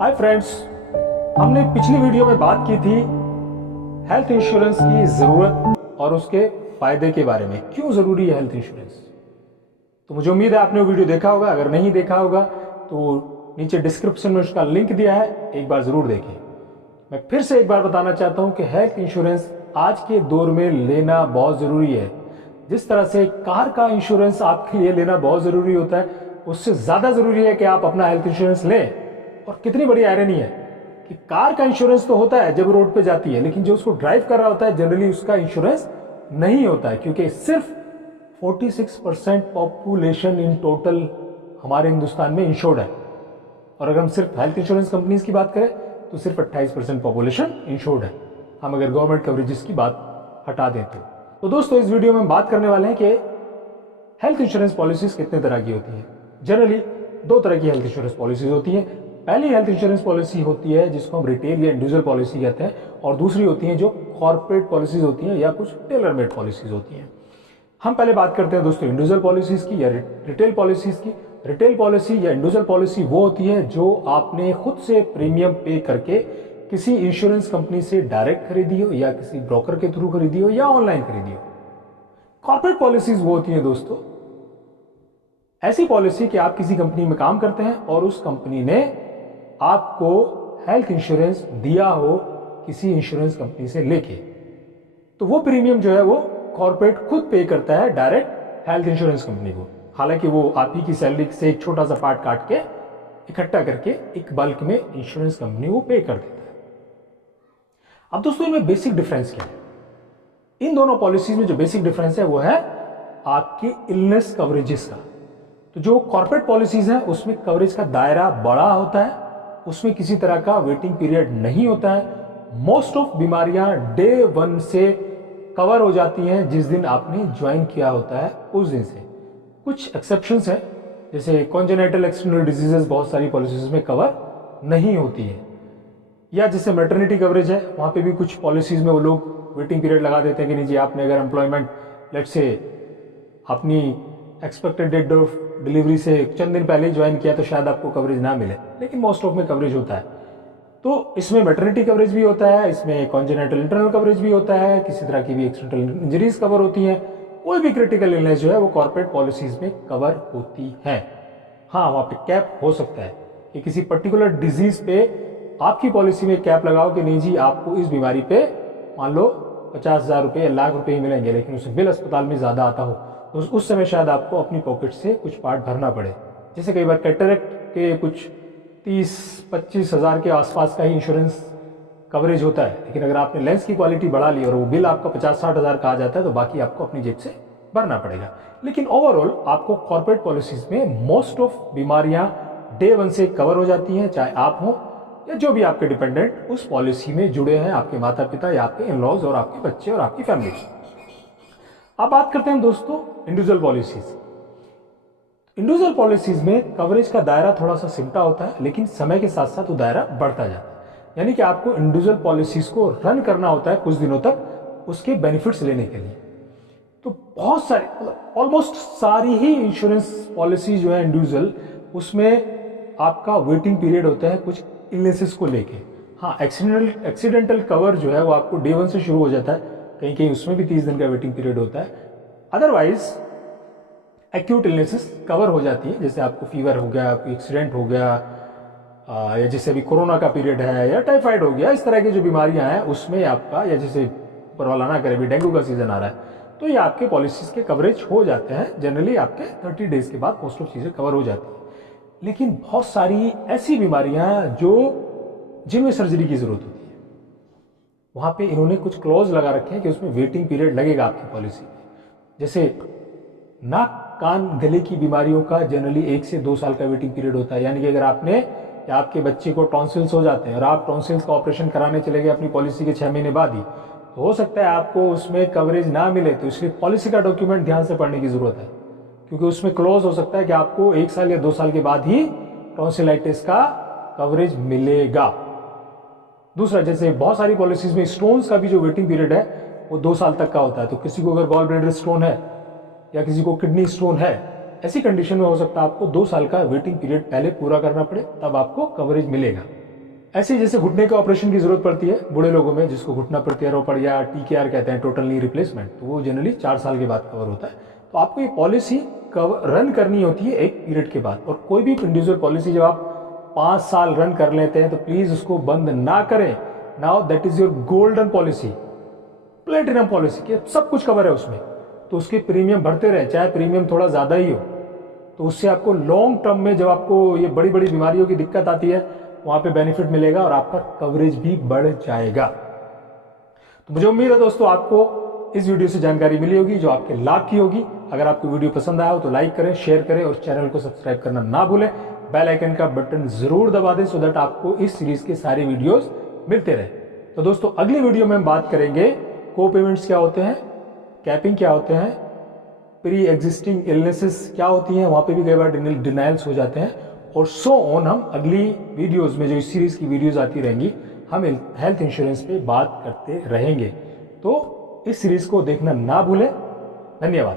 Hi friends, हमने पिछली video में बात की थी हेल्थ इंश्योरेंस की जरूरत और उसके फायदे के बारे में। क्यों जरूरी है हेल्थ इंश्योरेंस। तो मुझे उम्मीद है आपने वो वीडियो देखा होगा। अगर नहीं देखा होगा तो नीचे डिस्क्रिप्शन में उसका लिंक दिया है, एक बार जरूर देखें। मैं फिर से एक बार बताना चाहता हूं कि हेल्थ इंश्योरेंस आज के दौर में लेना बहुत जरूरी है। जिस तरह से कार का इंश्योरेंस आपके लिए लेना बहुत जरूरी होता है, उससे ज्यादा जरूरी है कि आप अपना हेल्थ इंश्योरेंस लें। और कितनी बड़ी आयरनी है कि कार का इंश्योरेंस तो होता है जब रोड पे जाती है, लेकिन जो उसको ड्राइव कर रहा होता है जनरली उसका इंश्योरेंस नहीं होता है, क्योंकि सिर्फ 46% पॉपुलेशन इन टोटल हमारे हिंदुस्तान में इंश्योर्ड है। और अगर हम सिर्फ हेल्थ इंश्योरेंस कंपनीज की बात करें तो सिर्फ 28% पॉपुलेशन इंश्योर्ड है, हम अगर गवर्नमेंट कवरेजेस की बात हटा दें तो दोस्तों इस वीडियो में हम बात करने वाले हैं कि हेल्थ इंश्योरेंस पॉलिसीज कितने तरह की होती हैं। जनरली दो तरह की हेल्थ इंश्योरेंस पॉलिसीज होती हैं। पहली हेल्थ इंश्योरेंस पॉलिसी होती है जिसको हम रिटेल या इंडिविजुअल पॉलिसी कहते हैं, और दूसरी होती है जो कॉर्पोरेट पॉलिसीज होती हैं या कुछ टेलर मेड पॉलिसीज होती हैं। हम पहले बात करते हैं दोस्तों इंडिविजुअल पॉलिसीज की या रिटेल पॉलिसीज की। रिटेल पॉलिसी या इंडिविजुअल पॉलिसी वो होती है जो आपने खुद से प्रीमियम पे करके किसी इंश्योरेंस कंपनी से डायरेक्ट खरीदी हो या किसी ब्रोकर के थ्रू खरीदी हो या ऑनलाइन खरीदी हो। कॉर्पोरेट पॉलिसीज वो होती है दोस्तों ऐसी पॉलिसी कि आप किसी कंपनी में काम करते हैं और उस कंपनी ने आपको हेल्थ इंश्योरेंस दिया हो किसी इंश्योरेंस कंपनी से लेके, तो वो प्रीमियम जो है वो कॉर्पोरेट खुद पे करता है डायरेक्ट हेल्थ इंश्योरेंस कंपनी को। हालांकि वो आप ही की सैलरी से एक छोटा सा पार्ट काट के इकट्ठा करके एक बल्क में इंश्योरेंस कंपनी वो पे कर देता है। अब दोस्तों इनमें बेसिक डिफरेंस क्या है। इन दोनों पॉलिसीज में जो बेसिक डिफरेंस है वो है आपके इलनेस कवरेजेस का। तो जो कॉर्पोरेट पॉलिसीज हैं उसमें कवरेज का दायरा बड़ा होता है, उसमें किसी तरह का वेटिंग पीरियड नहीं होता है। मोस्ट ऑफ बीमारियां डे वन से कवर हो जाती हैं, जिस दिन आपने ज्वाइन किया होता है उस दिन से। कुछ एक्सेप्शंस हैं, जैसे कॉन्जेनिटल एक्सटर्नल डिजीजेस बहुत सारी पॉलिसीज में कवर नहीं होती है, या जैसे मैटरनिटी कवरेज है वहां पे भी कुछ पॉलिसीज में वो लोग वेटिंग पीरियड लगा देते हैं कि नहीं जी आपने अगर एम्प्लॉयमेंट लेट्स से अपनी एक्सपेक्टेड डेट ऑफ डिलीवरी से चंद दिन पहले ही ज्वाइन किया तो शायद आपको कवरेज ना मिले, लेकिन मोस्ट ऑफ में कवरेज होता है। तो इसमें मैटरनिटी कवरेज भी होता है, इसमें कॉन्जेनिटल इंटरनल कवरेज भी होता है, किसी तरह की भी एक्सटर्नल इंजरीज कवर होती हैं। कोई भी क्रिटिकल इलनेस जो है वो कॉर्पोरेट पॉलिसीज में कवर होती है। हाँ, वहां पे कैप हो सकता है कि किसी पर्टिकुलर डिजीज पे आपकी पॉलिसी में कैप लगाओ कि नहीं जी आपको इस बीमारी पे मान लो 50,000 रुपये या लाख रुपए ही मिलेंगे, लेकिन उसे बिल अस्पताल में ज्यादा आता हो तो उस समय शायद आपको अपनी पॉकेट से कुछ पार्ट भरना पड़े। जैसे कई बार कैटरेक्ट के कुछ 30-25 हजार के आसपास का ही इंश्योरेंस कवरेज होता है, लेकिन अगर आपने लेंस की क्वालिटी बढ़ा ली और वो बिल आपका 50-60 हजार का आ जाता है तो बाकी आपको अपनी जेब से भरना पड़ेगा। लेकिन ओवरऑल आपको कॉर्पोरेट पॉलिसीज में मोस्ट ऑफ बीमारियां डे वन से कवर हो जाती हैं, चाहे आप हो या जो भी आपके डिपेंडेंट उस पॉलिसी में जुड़े हैं, आपके माता पिता या आपके इन लॉज और आपके बच्चे और आपकी फैमिली। अब बात करते हैं दोस्तों इंडिविजुअल पॉलिसीज। इंडिविजुअल पॉलिसीज में कवरेज का दायरा थोड़ा सा सिमटा होता है, लेकिन समय के साथ साथ वो दायरा बढ़ता जाता है। यानी कि आपको इंडिविजुअल पॉलिसीज को रन करना होता है कुछ दिनों तक उसके बेनिफिट्स लेने के लिए। तो बहुत सारी ऑलमोस्ट सारी ही इंश्योरेंस पॉलिसी जो है इंडिविजुअल, उसमें आपका वेटिंग पीरियड होता है कुछ इलनेसेस को लेके। हाँ, एक्सीडेंटल कवर जो है वो आपको डे वन से शुरू हो जाता है, कहीं कहीं उसमें भी 30 दिन का वेटिंग पीरियड होता है। अदरवाइज एक्यूट इलनेसेस कवर हो जाती है, जैसे आपको फीवर हो गया, आपको एक्सीडेंट हो गया, या जैसे अभी कोरोना का पीरियड है या टाइफाइड हो गया, इस तरह की जो बीमारियां हैं उसमें आपका, या जैसे ऊपर वाला ना करे अभी डेंगू का सीजन आ रहा है, तो ये आपके पॉलिसीज के कवरेज हो जाते हैं। जनरली आपके 30 डेज के बाद मोस्ट ऑफ चीजें कवर हो जाती है। लेकिन बहुत सारी ऐसी बीमारियां जो जिनमें सर्जरी की जरूरत होती है, वहां पे इन्होंने कुछ क्लॉज लगा रखे हैं कि उसमें वेटिंग पीरियड लगेगा आपकी पॉलिसी में। जैसे नाक कान गले की बीमारियों का जनरली 1 से 2 साल का वेटिंग पीरियड होता है। यानी कि अगर आपने या आपके बच्चे को टॉन्सिल्स हो जाते हैं और आप टॉन्सिल्स का ऑपरेशन कराने चले गए अपनी पॉलिसी के 6 महीने बाद ही, तो हो सकता है आपको उसमें कवरेज ना मिले। तो इसलिए पॉलिसी का डॉक्यूमेंट ध्यान से पढ़ने की जरूरत है, क्योंकि उसमें क्लॉज हो सकता है कि आपको 1 साल या 2 साल के बाद ही टॉन्सिलाइटिस का कवरेज मिलेगा। दूसरा, जैसे बहुत सारी पॉलिसीज में स्टोन्स का भी जो वेटिंग पीरियड है वो 2 साल तक का होता है। तो किसी को अगर गॉल ब्लैडर स्टोन है या किसी को किडनी स्टोन है, ऐसी कंडीशन में हो सकता है आपको 2 साल का वेटिंग पीरियड पहले पूरा करना पड़े, तब आपको कवरेज मिलेगा। ऐसे ही जैसे घुटने के ऑपरेशन की जरूरत पड़ती है बूढ़े लोगों में, जिसको घुटना प्रत्यारोपण या TKR कहते हैं, टोटल नी रिप्लेसमेंट, तो वो जनरली 4 साल के बाद कवर होता है। तो आपको ये पॉलिसी रन करनी होती है एक पीरियड के बाद। और कोई भी इंडिविजुअल पॉलिसी जब आप 5 साल रन कर लेते हैं तो प्लीज उसको बंद ना करें। Now that is your golden policy, platinum policy के सब कुछ कवर है उसमें, तो उसके प्रीमियम भरते रहे, चाहे प्रीमियम थोड़ा ज्यादा ही हो। तो उससे आपको लॉन्ग टर्म में जब आपको ये बड़ी बड़ी बीमारियों की दिक्कत आती है वहां पे बेनिफिट मिलेगा और आपका कवरेज भी बढ़ जाएगा। तो मुझे उम्मीद है दोस्तों आपको इस वीडियो से जानकारी मिली होगी जो आपके लाभ की होगी। अगर आपको वीडियो पसंद आया हो तो लाइक करें, शेयर करें और चैनल को सब्सक्राइब करना ना भूलें। बेल आइकन का बटन जरूर दबा दें सो दैट आपको इस सीरीज के सारे वीडियोस मिलते रहे। तो दोस्तों अगली वीडियो में हम बात करेंगे को पेमेंट्स क्या होते हैं, कैपिंग क्या होते हैं, प्री एग्जिस्टिंग इलनेसेस क्या होती हैं, वहां पे भी कई बार डिनाइल्स हो जाते हैं, और सो ऑन। हम अगली वीडियोस में जो इस सीरीज की वीडियोस आती रहेंगी हम हेल्थ इंश्योरेंस पे बात करते रहेंगे। तो इस सीरीज को देखना ना भूलें। धन्यवाद।